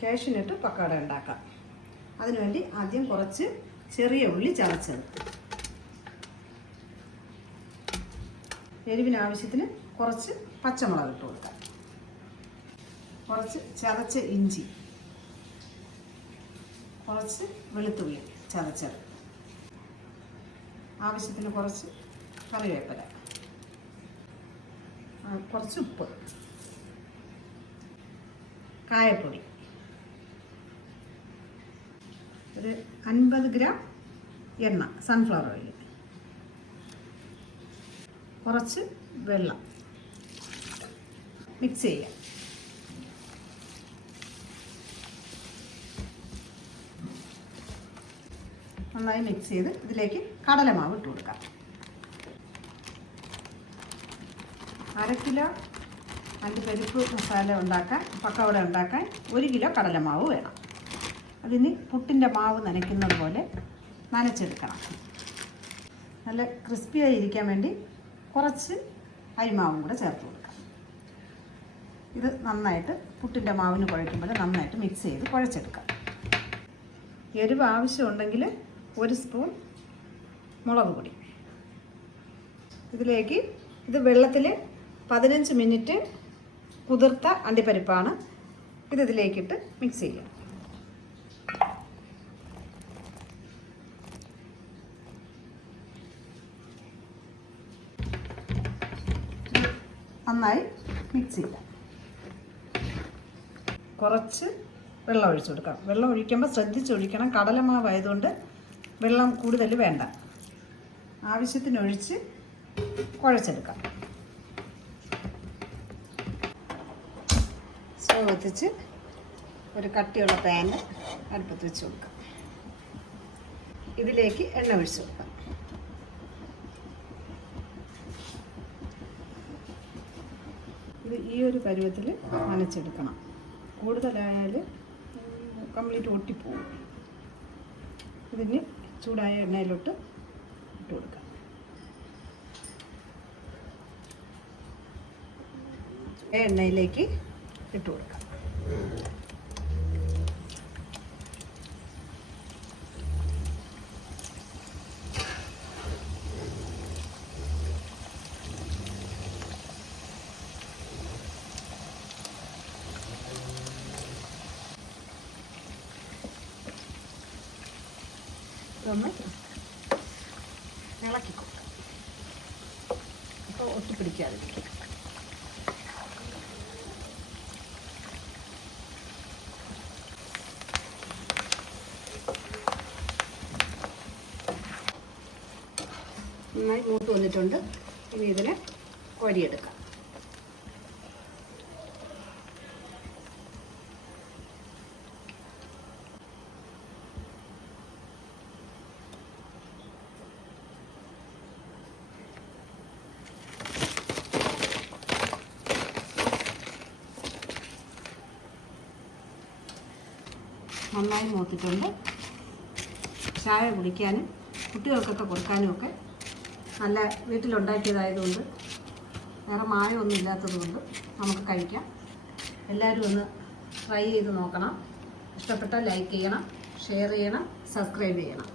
Cashew nut pakoda ഉണ്ടാക്കാം. അതിനുവേണ്ടി ആദ്യം കുറച്ച് ചെറിയ ഉള്ളി ചതച്ചത്, എരിവിന് ആവശ്യത്തിന് കുറച്ച് പച്ചമുളക് ഇട്ട് കൊടുക്കാം, കുറച്ച് ചതച്ച ഇഞ്ചി, കുറച്ച് വെളുത്തുള്ളി ചതച്ചത്, ആവശ്യത്തിന് കുറച്ച് കറിവേപ്പില, കുറച്ച് ഉപ്പ്, കായപ്പൊടി, ഒരു 50 ഗ്രാം എണ്ണ, സൺഫ്ലവർ ഓയിൽ, കുറച്ച് വെള്ളം. മിക്സ് ചെയ്യാം. നന്നായി മിക്സ് ചെയ്ത് ഇതിലേക്ക് കടലമാവ് ഇട്ട് കൊടുക്കാം. 1/2 കിലോ അണ്ടിപ്പരിപ്പ് മസാല ഉണ്ടാക്കാൻ, പക്കവട ഉണ്ടാക്കാൻ 1 കിലോ കടലമാവ് വേണം. അതിന് പുട്ടിൻ്റെ മാവ് നനയ്ക്കുന്നത് പോലെ നനച്ചെടുക്കണം. നല്ല ക്രിസ്പിയായി ഇരിക്കാൻ വേണ്ടി കുറച്ച് അരിമാവും കൂടെ ചേർത്ത് കൊടുക്കാം. ഇത് നന്നായിട്ട് പുട്ടിൻ്റെ മാവിന് കുഴയ്ക്കുമ്പോൾ നന്നായിട്ട് മിക്സ് ചെയ്ത് കുഴച്ചെടുക്കാം. എരിവ് ആവശ്യമുണ്ടെങ്കിൽ 1 സ്പൂൺ മുളക് പൊടി. ഇതിലേക്ക് ഇത് വെള്ളത്തിൽ 15 മിനിറ്റ് കുതിർത്ത അണ്ടിപ്പരിപ്പാണ്. ഇതിലേക്കിട്ട് മിക്സ് ചെയ്യാം. നന്നായി മിക്സ് ചെയ്യാം. കുറച്ച് വെള്ളം ഒഴിച്ചു കൊടുക്കാം. വെള്ളം ഒഴിക്കുമ്പോൾ ശ്രദ്ധിച്ചൊഴിക്കണം. കടലമാവായതുകൊണ്ട് വെള്ളം കൂടുതൽ വേണ്ട. ആവശ്യത്തിനൊഴിച്ച് കുഴച്ചെടുക്കാം. സ്റ്റവ് കത്തിച്ച് ഒരു കട്ടിയുള്ള പാന് അടുപ്പത്ത് വെച്ച് കൊടുക്കാം. ഇതിലേക്ക് എണ്ണ ഒഴിച്ചു കൊടുക്കാം. ഇത് ഈ ഒരു പരുവത്തിൽ നനച്ചെടുക്കണം. കൂടുതലായാൽ കംപ്ലീറ്റ് ഒട്ടിപ്പോവും. ഇതിന് ചൂടായ എണ്ണയിലോട്ട് ഇട്ട് കൊടുക്കാം. എണ്ണയിലേക്ക് ഇട്ട് കൊടുക്കാം. ഇതൊന്ന് ഇളക്കി കൊടുക്കാം. അപ്പോൾ ഒട്ടിപ്പിടിക്കാതിരിക്കും. നന്നായി മൂത്ത് വന്നിട്ടുണ്ട്. ഇനി ഇതിനെ കോരിയെടുക്കാം. നന്നായി മൂത്തിട്ടുണ്ട്. ചായ കുടിക്കാനും കുട്ടികൾക്കൊക്കെ കൊടുക്കാനും ഒക്കെ നല്ല വീട്ടിലുണ്ടാക്കിയതായതുകൊണ്ട് വേറെ മായമൊന്നും ഇല്ലാത്തതുകൊണ്ട് നമുക്ക് കഴിക്കാം. എല്ലാവരും ഒന്ന് ട്രൈ ചെയ്ത് നോക്കണം. ഇഷ്ടപ്പെട്ടാൽ ലൈക്ക് ചെയ്യണം, ഷെയർ ചെയ്യണം, സബ്സ്ക്രൈബ് ചെയ്യണം.